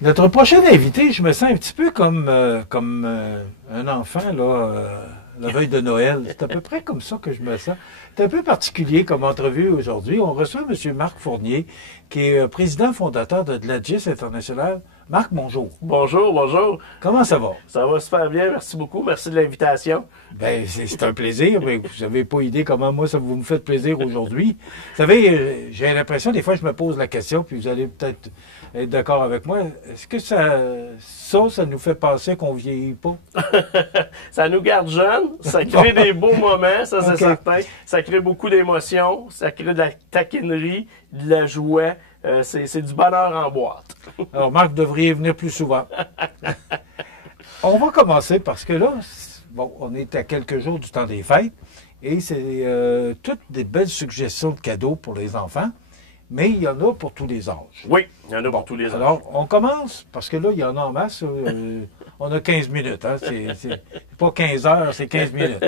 Notre prochain invité, je me sens un petit peu comme, un enfant, la veille de Noël. C'est à peu près comme ça que je me sens. C'est un peu particulier comme entrevue aujourd'hui. On reçoit M. Marc Fournier, qui est président fondateur de Gladius International. Marc, bonjour. Bonjour, bonjour. Comment ça va? Ça va super bien, merci beaucoup. Merci de l'invitation. Ben, c'est un plaisir. Mais vous n'avez pas idée comment moi, vous me faites plaisir aujourd'hui. Vous savez, j'ai l'impression, des fois, je me pose la question, puis vous allez peut-être être d'accord avec moi. Est-ce que ça nous fait penser qu'on vieillit pas? Ça nous garde jeunes, ça crée des beaux moments, ça c'est certain. Ça crée beaucoup d'émotions, ça crée de la taquinerie, de la joie. C'est du bonheur en boîte. Alors, Marc, vous devriez venir plus souvent. On va commencer parce que là, bon, on est à quelques jours du temps des fêtes et c'est toutes des belles suggestions de cadeaux pour les enfants, mais il y en a pour tous les âges. Oui, il y en a pour tous les âges. Alors, on commence parce que là, il y en a en masse. On a 15 minutes. Hein, c'est pas 15 heures, c'est 15 minutes.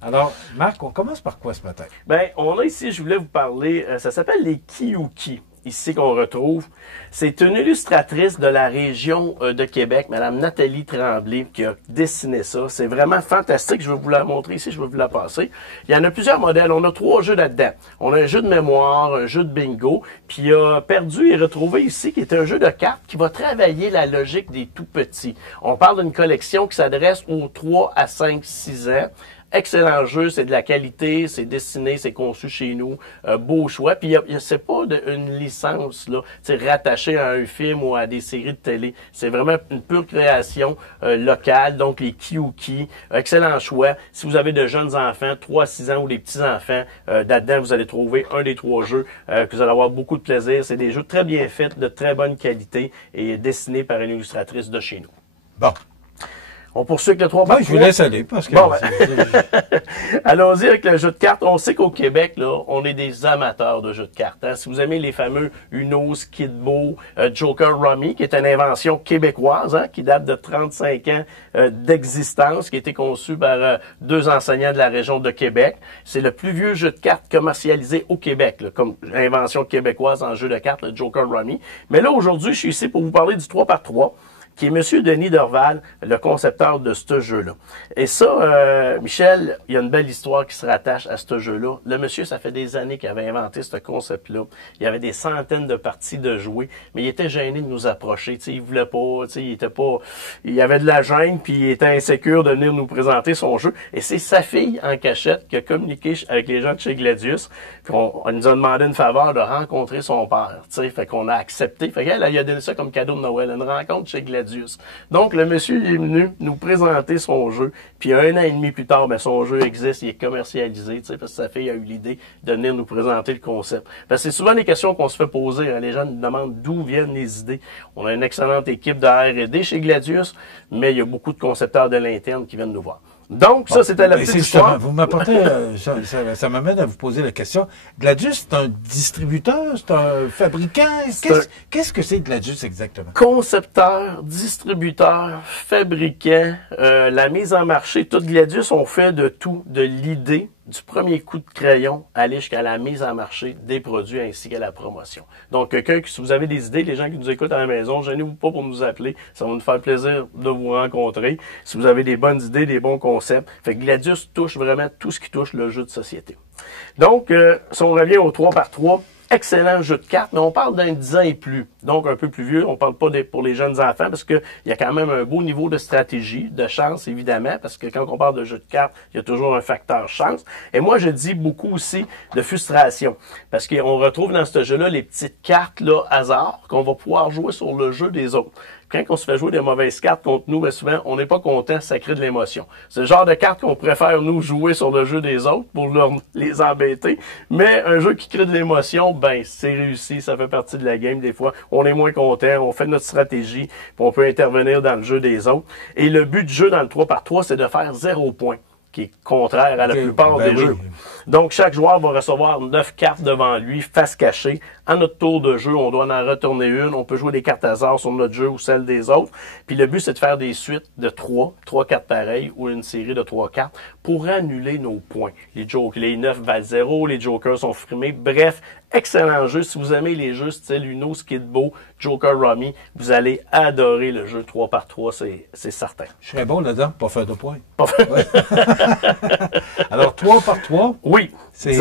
Alors, Marc, on commence par quoi ce matin? Bien, on a ici, je voulais vous parler, ça s'appelle les Kiyuki. Ici qu'on retrouve. C'est une illustratrice de la région de Québec, Mme Nathalie Tremblay, qui a dessiné ça. C'est vraiment fantastique. Je vais vous la montrer ici, je vais vous la passer. Il y en a plusieurs modèles. On a 3 jeux là-dedans. On a un jeu de mémoire, un jeu de bingo, puis il y a Perdu et Retrouvé ici, qui est un jeu de cartes qui va travailler la logique des tout-petits. On parle d'une collection qui s'adresse aux 3 à 5, 6 ans. Excellent jeu, c'est de la qualité, c'est dessiné, c'est conçu chez nous, beau choix. Puis c'est pas une licence là, c'est rattaché à un film ou à des séries de télé. C'est vraiment une pure création locale. Donc les Kiyuki, excellent choix. Si vous avez de jeunes enfants, 3-6 ans ou des petits enfants, là-dedans vous allez trouver un des 3 jeux que vous allez avoir beaucoup de plaisir. C'est des jeux très bien faits, de très bonne qualité et dessinés par une illustratrice de chez nous. Bon. On poursuit avec le 3 par 3. Je vous laisse aller parce que... Bon, allons-y avec le jeu de cartes. On sait qu'au Québec, là, on est des amateurs de jeux de cartes. Hein. Si vous aimez les fameux Uno, Skidbo, Joker Rummy, qui est une invention québécoise, hein, qui date de 35 ans d'existence, qui a été conçu par 2 enseignants de la région de Québec. C'est le plus vieux jeu de cartes commercialisé au Québec, là, comme invention québécoise en jeu de cartes, le Joker Rummy. Mais là, aujourd'hui, je suis ici pour vous parler du 3 par 3. Qui est M. Denis Dorval, le concepteur de ce jeu-là. Et ça, Michel, il y a une belle histoire qui se rattache à ce jeu-là. Le monsieur, ça fait des années qu'il avait inventé ce concept-là. Il y avait des centaines de parties de jouer, mais il était gêné de nous approcher. T'sais, il voulait pas, il était pas... Il avait de la gêne, puis il était insécure de venir nous présenter son jeu. Et c'est sa fille, en cachette, qui a communiqué avec les gens de chez Gladius. Puis on nous a demandé une faveur de rencontrer son père. Fait qu'on a accepté. Fait qu'elle, il a donné ça comme cadeau de Noël, une rencontre chez Gladius. Donc, le monsieur est venu nous présenter son jeu, puis 1 an et demi plus tard, ben, son jeu existe, il est commercialisé, parce que sa fille a eu l'idée de venir nous présenter le concept. Parce que c'est souvent des questions qu'on se fait poser, hein. Les gens nous demandent d'où viennent les idées. On a une excellente équipe de R&D chez Gladius, mais il y a beaucoup de concepteurs de l'interne qui viennent nous voir. Donc, ça, c'était la petite histoire. Vous m'apportez, ça m'amène à vous poser la question. Gladius, c'est un distributeur, c'est un fabricant. Qu'est-ce que c'est Gladius exactement? Concepteur, distributeur, fabricant, la mise en marché. Tout Gladius, on fait de tout, de l'idée, du premier coup de crayon, aller jusqu'à la mise en marché des produits ainsi qu'à la promotion. Donc, si vous avez des idées, les gens qui nous écoutent à la maison, gênez-vous pas pour nous appeler. Ça va nous faire plaisir de vous rencontrer. Si vous avez des bonnes idées, des bons concepts. Fait que Gladius touche vraiment tout ce qui touche le jeu de société. Donc, si on revient au 3 par 3, excellent jeu de cartes, mais on parle d'un 10 ans et plus. Donc, un peu plus vieux. On parle pas pour les jeunes enfants parce qu'il y a quand même un beau niveau de stratégie, de chance, évidemment, parce que quand on parle de jeu de cartes, il y a toujours un facteur chance. Et moi, je dis beaucoup aussi de frustration. Parce qu'on retrouve dans ce jeu-là les petites cartes, là, hasard, qu'on va pouvoir jouer sur le jeu des autres. Quand on se fait jouer des mauvaises cartes contre nous, ben souvent, on n'est pas content, ça crée de l'émotion. C'est le genre de cartes qu'on préfère, nous, jouer sur le jeu des autres pour les embêter. Mais un jeu qui crée de l'émotion, ben, c'est réussi, ça fait partie de la game des fois. On est moins content, on fait notre stratégie, puis on peut intervenir dans le jeu des autres. Et le but du jeu dans le 3 par 3, c'est de faire 0 point, qui est contraire à la plupart des jeux. Donc, chaque joueur va recevoir 9 cartes devant lui, face cachée. À notre tour de jeu, on doit en retourner une. On peut jouer des cartes hasard sur notre jeu ou celle des autres. Puis le but, c'est de faire des suites de 3 cartes pareilles ou une série de 3 cartes pour annuler nos points. Les 9 valent 0, les jokers sont frimés. Bref, excellent jeu. Si vous aimez les jeux style Uno, Skidbo, Joker Rummy, vous allez adorer le jeu 3 par 3, c'est certain. Je serais bon là-dedans, pas faire de points. Ouais. Alors, 3 par 3. Oui. C'est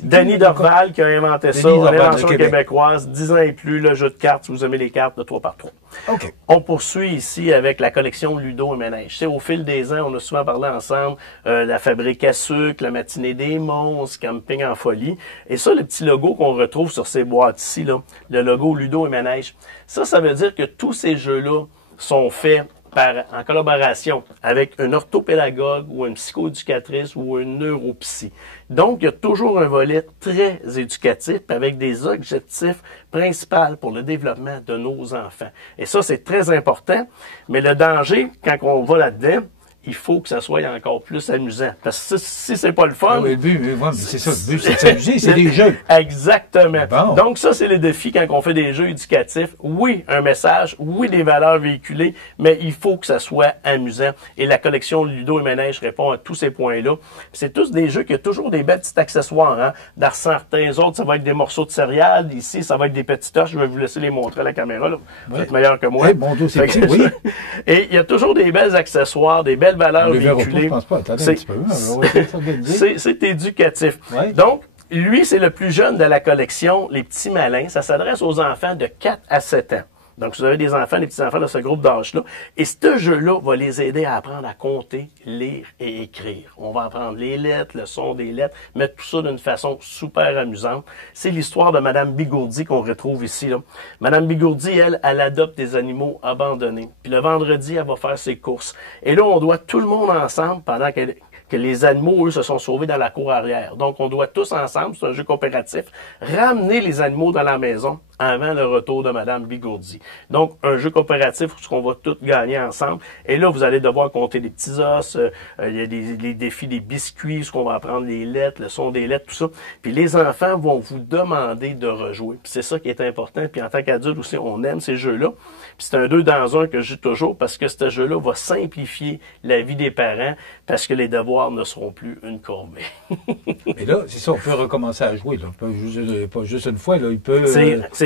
Danny Dorval qui a inventé ça, une invention québécoise, 10 ans et plus, le jeu de cartes, si vous aimez les cartes, de 3 par 3. OK. On poursuit ici avec la collection Ludo et Ménage. C'est au fil des ans, on a souvent parlé ensemble, la fabrique à sucre, la matinée des monstres, camping en folie. Et ça, le petit logo qu'on retrouve sur ces boîtes ici, là, le logo Ludo et Ménage, ça veut dire que tous ces jeux-là sont faits en collaboration avec un orthopédagogue ou une psychoéducatrice ou une neuropsy. Donc, il y a toujours un volet très éducatif avec des objectifs principaux pour le développement de nos enfants. Et ça, c'est très important. Mais le danger, quand on va là-dedans, il faut que ça soit encore plus amusant. Parce que si c'est pas le fun... Oui, le but, c'est ça, le but, c'est de s'amuser, c'est des jeux. Exactement. Bon. Donc ça, c'est le défi quand on fait des jeux éducatifs. Oui, un message, oui, des valeurs véhiculées, mais il faut que ça soit amusant. Et la collection Ludo et Ménage répond à tous ces points-là. C'est tous des jeux qui ont toujours des belles petits accessoires. Hein? Dans certains autres, ça va être des morceaux de céréales. Ici, ça va être des petits torches. Je vais vous laisser les montrer à la caméra. Là. Vous êtes meilleur que moi. Oui, bon dos, c'est petit, oui. Et il y a toujours des belles accessoires, des belles valeurs véhiculées. Je pense pas. Attendez un petit peu. C'est éducatif. Ouais. Donc, lui, c'est le plus jeune de la collection, Les Petits Malins. Ça s'adresse aux enfants de 4 à 7 ans. Donc, vous avez des enfants, des petits-enfants de ce groupe d'âge-là. Et ce jeu-là va les aider à apprendre à compter, lire et écrire. On va apprendre les lettres, le son des lettres, mettre tout ça d'une façon super amusante. C'est l'histoire de Madame Bigourdi qu'on retrouve ici, là. Madame Bigourdi, elle adopte des animaux abandonnés. Puis le vendredi, elle va faire ses courses. Et là, on doit tout le monde ensemble, pendant que les animaux, eux, se sont sauvés dans la cour arrière. Donc, on doit tous ensemble, c'est un jeu coopératif, ramener les animaux dans la maison avant le retour de Madame Bigourdi. Donc, un jeu coopératif où on va tous gagner ensemble. Et là, vous allez devoir compter des petits os, il y a les défis des biscuits, où on va apprendre les lettres, le son des lettres, tout ça. Puis les enfants vont vous demander de rejouer. Puis c'est ça qui est important. Puis en tant qu'adulte aussi, on aime ces jeux-là. Puis c'est un 2 dans 1 que je joue toujours parce que ce jeu-là va simplifier la vie des parents parce que les devoirs ne seront plus une corvée. Mais là, c'est ça, on peut recommencer à jouer. Là. Pas juste une fois. Là. Il peut.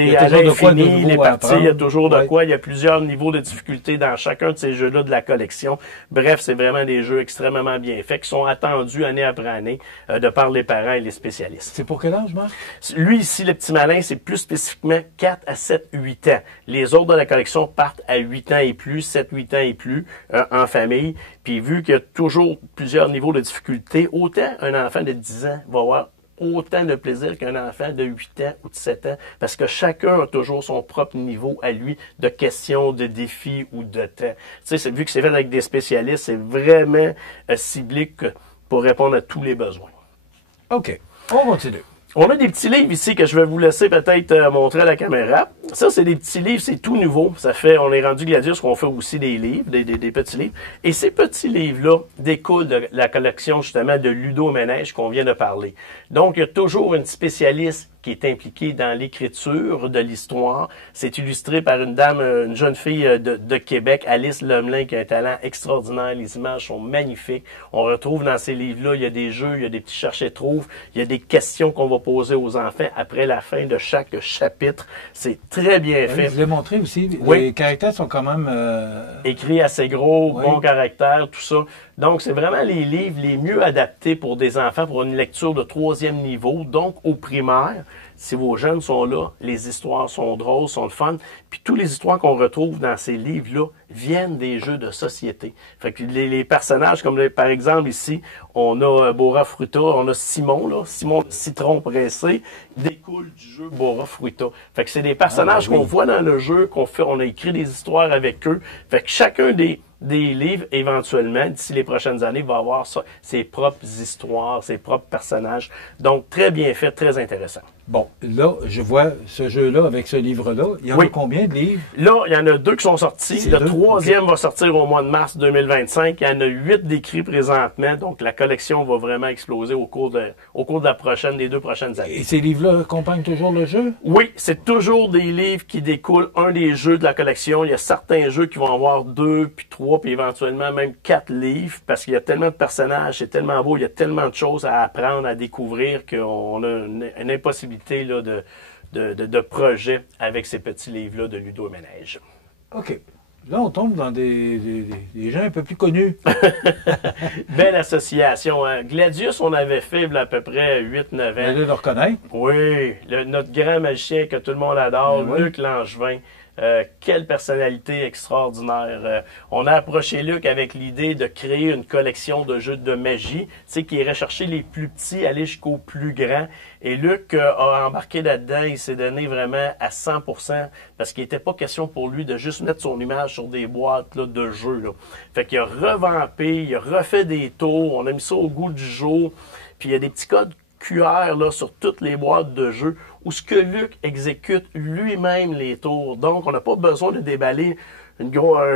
Il y a toujours de quoi de nouveau les parties, il y a toujours de ouais. quoi. Il y a plusieurs niveaux de difficulté dans chacun de ces jeux-là de la collection. Bref, c'est vraiment des jeux extrêmement bien faits qui sont attendus année après année de par les parents et les spécialistes. C'est pour quel âge, Marc? Lui, ici, le petit malin, c'est plus spécifiquement 4 à 7, 8 ans. Les autres de la collection partent à 8 ans et plus, 7, 8 ans et plus, en famille. Puis vu qu'il y a toujours plusieurs niveaux de difficulté, autant un enfant de 10 ans va avoir autant de plaisir qu'un enfant de 8 ans ou de 7 ans, parce que chacun a toujours son propre niveau à lui de questions, de défis ou de temps. Tu sais, vu que c'est fait avec des spécialistes, c'est vraiment ciblé pour répondre à tous les besoins. OK. On continue. On a des petits livres ici que je vais vous laisser peut-être montrer à la caméra. Ça, c'est des petits livres, c'est tout nouveau. Ça fait, on est rendu Gladius qu'on fait aussi des livres, des petits livres. Et ces petits livres-là découlent de la collection justement de Ludo Ménage qu'on vient de parler. Donc, il y a toujours une spécialiste qui est impliquée dans l'écriture de l'histoire. C'est illustré par une dame, une jeune fille de Québec, Alice Lemelin, qui a un talent extraordinaire. Les images sont magnifiques. On retrouve dans ces livres-là, il y a des jeux, il y a des petits cherche-et-trouve, il y a des questions qu'on va poser aux enfants après la fin de chaque chapitre. C'est très bien fait. Je l'ai montré aussi. Oui. Les caractères sont quand même... écrits assez gros, oui. Bon caractère, tout ça. Donc, c'est vraiment les livres les mieux adaptés pour des enfants, pour une lecture de 3e niveau, donc au primaire. Si vos jeunes sont là, les histoires sont drôles, sont le fun. Puis tous les histoires qu'on retrouve dans ces livres-là viennent des jeux de société. Fait que les personnages, comme par exemple ici, on a Bora Fruita, on a Simon, là, Simon le citron pressé, découle du jeu Bora Fruita. Fait que c'est des personnages qu'on voit dans le jeu, on a écrit des histoires avec eux. Fait que chacun des livres, éventuellement, d'ici les prochaines années, va avoir ses propres histoires, ses propres personnages. Donc, très bien fait, très intéressant. Bon, là, je vois ce jeu-là avec ce livre-là. Il y en a combien de livres? Là, il y en a 2 qui sont sortis. Le 3e va sortir au mois de mars 2025. Il y en a 8 d'écrits présentement. Donc, la collection va vraiment exploser au cours de des 2 prochaines années. Et ces livres-là accompagnent toujours le jeu? Oui, c'est toujours des livres qui découlent un des jeux de la collection. Il y a certains jeux qui vont avoir 2, puis 3, puis éventuellement même 4 livres, parce qu'il y a tellement de personnages, c'est tellement beau, il y a tellement de choses à apprendre, à découvrir, qu'on a une impossibilité là, de projets avec ces petits livres-là de Ludo Ménage. OK. Là, on tombe dans des gens un peu plus connus. Belle association. Hein? Gladius, on avait fait il y a à peu près 8-9 ans. Vous allez le reconnaître? Oui, notre grand magicien que tout le monde adore, Luc Langevin. Quelle personnalité extraordinaire. On a approché Luc avec l'idée de créer une collection de jeux de magie, qui irait chercher les plus petits, aller jusqu'aux plus grands. Et Luc a embarqué là-dedans, il s'est donné vraiment à 100%, parce qu'il n'était pas question pour lui de juste mettre son image sur des boîtes là, de jeux. Là. Fait qu'il a revampé, il a refait des tours, on a mis ça au goût du jour, puis il y a des petits codes QR là, sur toutes les boîtes de jeux où ce que Luc exécute lui-même les tours. Donc, on n'a pas besoin de déballer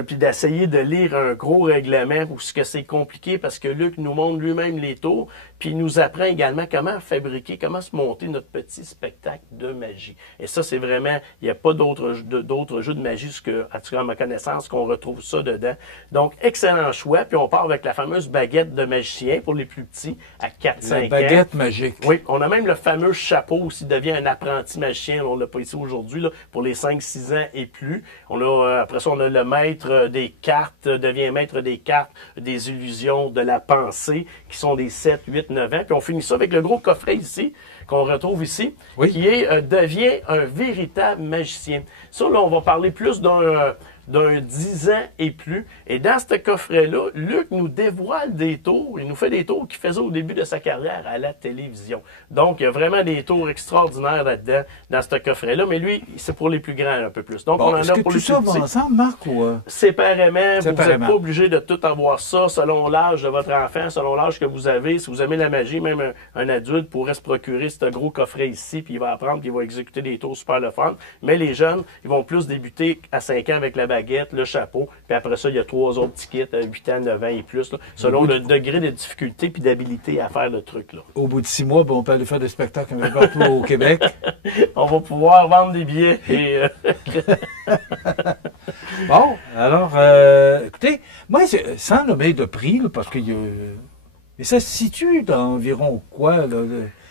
puis d'essayer de lire un gros règlement où ce que c'est compliqué parce que Luc nous montre lui-même les tours, puis il nous apprend également comment fabriquer, comment se monter notre petit spectacle de magie. Et ça, c'est vraiment, il n'y a pas d'autres jeux de magie, en tout cas à ma connaissance, qu'on retrouve ça dedans. Donc, excellent choix. Puis on part avec la fameuse baguette de magicien pour les plus petits à 4-5 ans. La baguette magique. Oui, on a même le fameux chapeau s'il devient un apprenti magicien. On ne l'a pas ici aujourd'hui, là, pour les 5-6 ans et plus. Après ça, on a le maître des cartes, devient maître des cartes, des illusions, de la pensée, qui sont des 7, 8, 9 ans. Puis on finit ça avec le gros coffret ici, qu'on retrouve ici, qui est devient un véritable magicien. Ça, là, on va parler plus d'un 10 ans et plus. Et dans ce coffret-là, Luc nous dévoile des tours. Il nous fait des tours qu'il faisait au début de sa carrière à la télévision. Donc, il y a vraiment des tours extraordinaires là-dedans, dans ce coffret-là. Mais lui, c'est pour les plus grands un peu plus. Donc, on en a pour les plus petits. Est-ce que tout ça va ensemble, Marc, ou... Séparément. Vous n'êtes pas obligé de tout avoir ça selon l'âge de votre enfant, selon l'âge que vous avez. Si vous aimez la magie, même un adulte pourrait se procurer ce gros coffret ici, puis il va apprendre, puis il va exécuter des tours super le fun. Mais les jeunes, ils vont plus débuter à 5 ans avec la baguette, le chapeau, puis après ça, il y a 3 autres petits kits, 8 ans, 9 ans et plus, là, selon le degré de difficulté puis d'habilité à faire le truc. Là. Au bout de 6 mois, on peut aller faire des spectacles un peu partout au Québec. On va pouvoir vendre des billets. Et, Bon, alors, écoutez, moi, sans nommer de prix, là, parce que mais ça se situe d'environ quoi, là?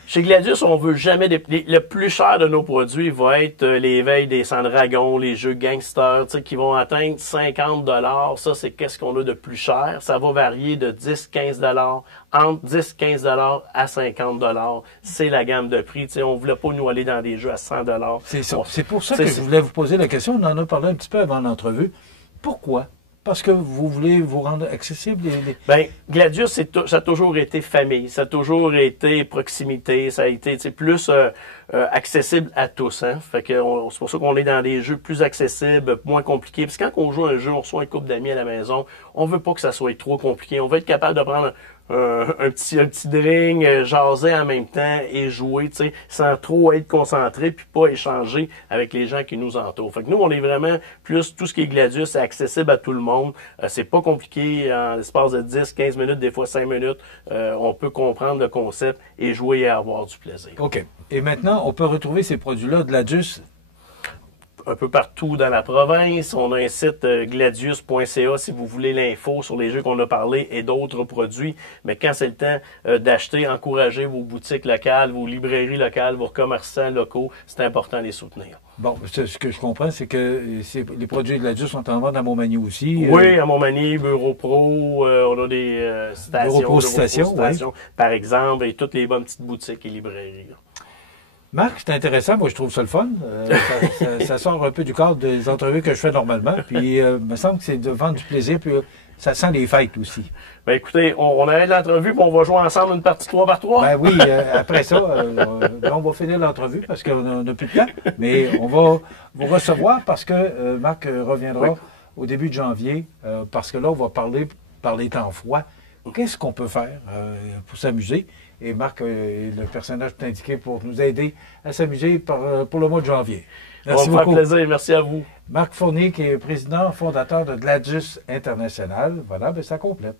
Chez Gladius, on veut jamais... Le plus cher de nos produits va être les veilles des Sans-Dragons, les jeux gangsters, qui vont atteindre 50 $. Ça, c'est qu'est-ce qu'on a de plus cher. Ça va varier de 10-15 $, entre 10-15 $ à 50 $. C'est la gamme de prix. On ne voulait pas nous aller dans des jeux à 100 $. C'est ça. C'est pour ça que je voulais vous poser la question. On en a parlé un petit peu avant l'entrevue. Pourquoi? Parce que vous voulez vous rendre accessible? Bien, Gladius, ça a toujours été famille, ça a toujours été proximité, ça a été plus accessible à tous. Hein? Fait que c'est pour ça qu'on est dans des jeux plus accessibles, moins compliqués. Parce que quand on joue un jeu, on reçoit un couple d'amis à la maison, on veut pas que ça soit trop compliqué. On veut être capable de prendre un petit drink, jaser en même temps et jouer, sans trop être concentré puis pas échanger avec les gens qui nous entourent. Fait que nous, on est vraiment plus, tout ce qui est Gladius, c'est accessible à tout le monde. C'est pas compliqué, en l'espace de 10, 15 minutes, des fois 5 minutes, on peut comprendre le concept et jouer et avoir du plaisir. OK. Et maintenant, on peut retrouver ces produits-là, Gladius, un peu partout dans la province. On a un site gladius.ca si vous voulez l'info sur les jeux qu'on a parlé et d'autres produits. Mais quand c'est le temps d'acheter, encouragez vos boutiques locales, vos librairies locales, vos commerçants locaux. C'est important de les soutenir. Bon, ce que je comprends, c'est que les produits de Gladius sont en vente à Montmagny aussi. Oui, à Montmagny, Bureau Pro, on a des stations. Bureau Pro Station, par exemple, et toutes les bonnes petites boutiques et librairies. Là. Marc, c'est intéressant. Moi, je trouve ça le fun. Ça sort un peu du cadre des entrevues que je fais normalement. Puis, il me semble que c'est de vendre du plaisir. Puis, ça sent les fêtes aussi. Ben écoutez, on arrête l'entrevue, puis on va jouer ensemble une partie 3 par 3. Ben oui, après ça, on va finir l'entrevue parce qu'on n'a plus de temps. Mais on va vous recevoir parce que Marc reviendra au début de janvier. Parce que là, on va parler par les temps froids. qu'est-ce qu'on peut faire pour s'amuser. Et Marc, le personnage est indiqué pour nous aider à s'amuser pour le mois de janvier. Merci beaucoup. Ça me fait plaisir. Merci à vous. Marc Fournier, qui est président fondateur de Gladius International. Voilà, ben ça complète.